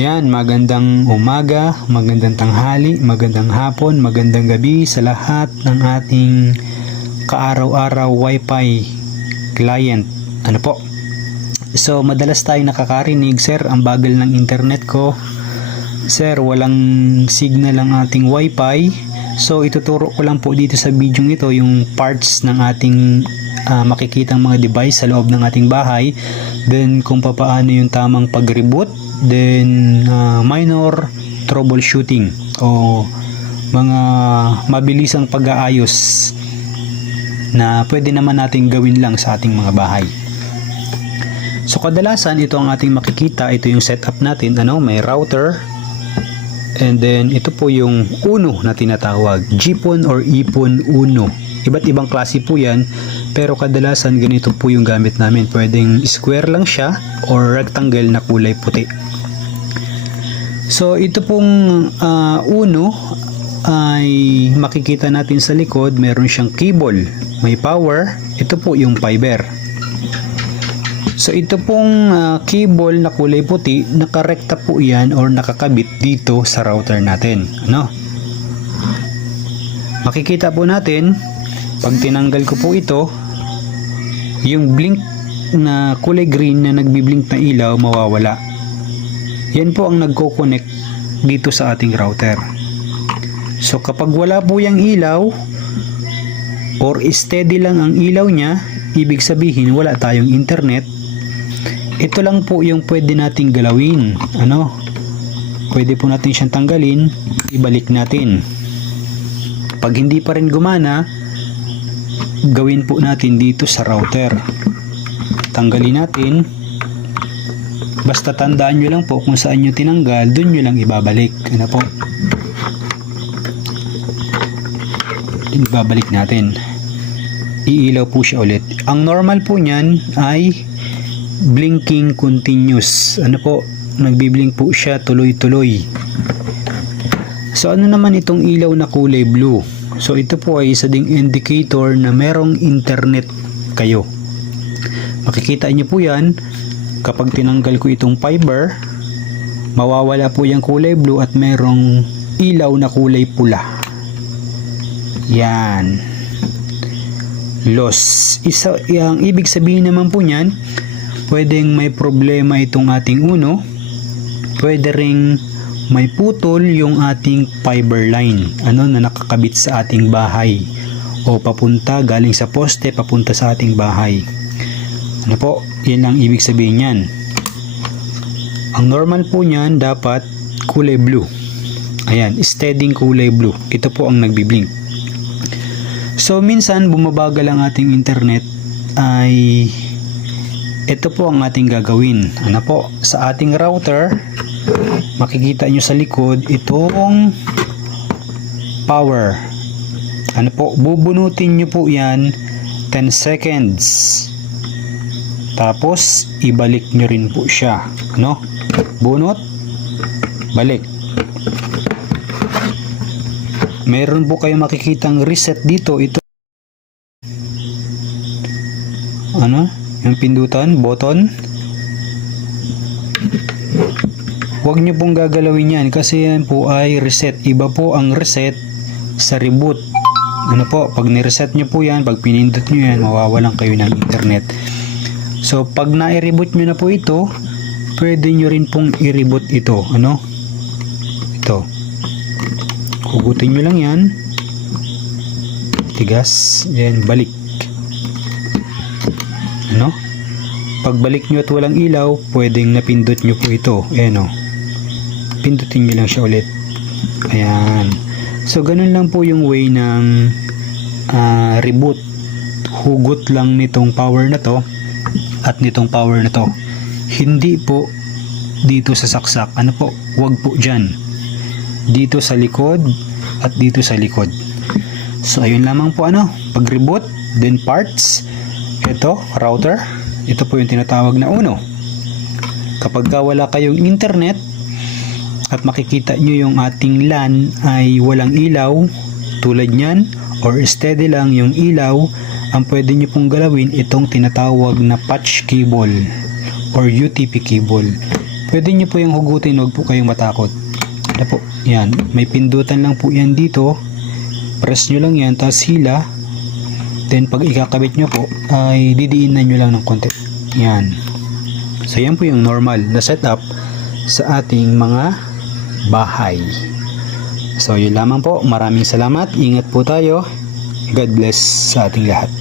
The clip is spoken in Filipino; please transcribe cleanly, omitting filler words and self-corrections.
Yan, magandang umaga, magandang tanghali, magandang hapon, magandang gabi sa lahat ng ating kaaraw-araw Wi-Fi client. Ano po? So, madalas tayo nakakarinig, sir, ang bagal ng internet ko. Sir, walang signal ang ating Wi-Fi. So, ituturo ko lang po dito sa video ito yung parts ng ating makikitang mga device sa loob ng ating bahay. Then, kung paano yung tamang pag-reboot. Then minor troubleshooting o mga mabilisang pag-aayos na pwede naman natin gawin lang sa ating mga bahay. So kadalasan ito ang ating makikita, ito yung setup natin, may router, and then ito po yung Uno na tinatawag, GPON or iPhone Uno. Iba't ibang klase po yan, pero kadalasan ganito po yung gamit namin. Pwedeng square lang siya or rectangle na kulay puti. So ito pong Uno ay makikita natin sa likod, meron siyang cable, may power, ito po yung fiber. So ito pong cable na kulay puti, nakarekta po yan or nakakabit dito sa router natin. Makikita po natin, pag tinanggal ko po ito, yung blink na kulay green na nagbi-blink na ilaw mawawala. Yan po ang nagko-connect dito sa ating router. So kapag wala po yung ilaw or steady lang ang ilaw niya, ibig sabihin wala tayong internet. Ito lang po yung pwede nating galawin. Pwede po natin siyang tanggalin, ibalik natin. Pag hindi pa rin gumana, gawin po natin dito sa router. Tanggalin natin. Basta tandaan nyo lang po kung saan nyo tinanggal, dun nyo lang ibabalik. Ibabalik natin. Iilaw po siya ulit. Ang normal po niyan ay blinking continuous. Nagbiblink po siya tuloy-tuloy. So ano naman itong ilaw na kulay blue? So ito po ay isa ding indicator na merong internet kayo. Makikita nyo po yan. Kapag tinanggal ko itong fiber, mawawala po yung kulay blue at merong ilaw na kulay pula. Yan. Loss. Ang ibig sabihin naman po niyan, pwedeng may problema itong ating Uno. Pwede ring may putol yung ating fiber line na nakakabit sa ating bahay o papunta galing sa poste papunta sa ating bahay. Yan ang ibig sabihin niyan. Ang normal po niyan dapat kulay blue. Ayan, steady kulay blue. Ito po ang nagbi-blink. So minsan bumabagal ang ating internet, ay ito po ang ating gagawin. Sa ating router, makikita nyo sa likod itong power. Bubunutin nyo po yan 10 seconds. Tapos ibalik nyo rin po siya. Bunot, balik. Meron po kayo makikitang reset dito. Ito yung pindutan, button. Huwag nyo pong gagalawin yan kasi yan po ay reset. Iba po ang reset sa reboot. Pag ni-reset nyo po yan, pag pinindot nyo yan, mawawalan kayo ng internet. So pag na-reboot nyo na po ito, pwede nyo rin pong i-reboot ito. Ito. Hugutin nyo lang yan. Tigas. Yan, balik. Pagbalik nyo at walang ilaw, pwedeng napindot nyo po ito. Pindutin nyo lang siya ulit. Ayan. So ganun lang po yung way ng reboot. Hugot lang nitong power na to at nitong power na to. Hindi po dito sa saksak. Huwag po dyan. Dito sa likod at dito sa likod. So ayun lamang po pag reboot, then parts. Ito, router. Ito po yung tinatawag na Uno. Kapag wala kayong internet at makikita nyo yung ating LAN ay walang ilaw tulad nyan, or steady lang yung ilaw, ang pwede nyo pong galawin itong tinatawag na patch cable or UTP cable. Pwede nyo po yung hugutin, huwag po kayong matakot. Ano po, yan, may pindutan lang po yan dito. Press nyo lang yan, tapos hila. Then pag ikakabit nyo po, ay didiinan nyo lang ng konti. Yan. So yan po yung normal na setup sa ating mga bahay. So yun lamang po, maraming salamat, ingat po tayo. God bless sa ating lahat.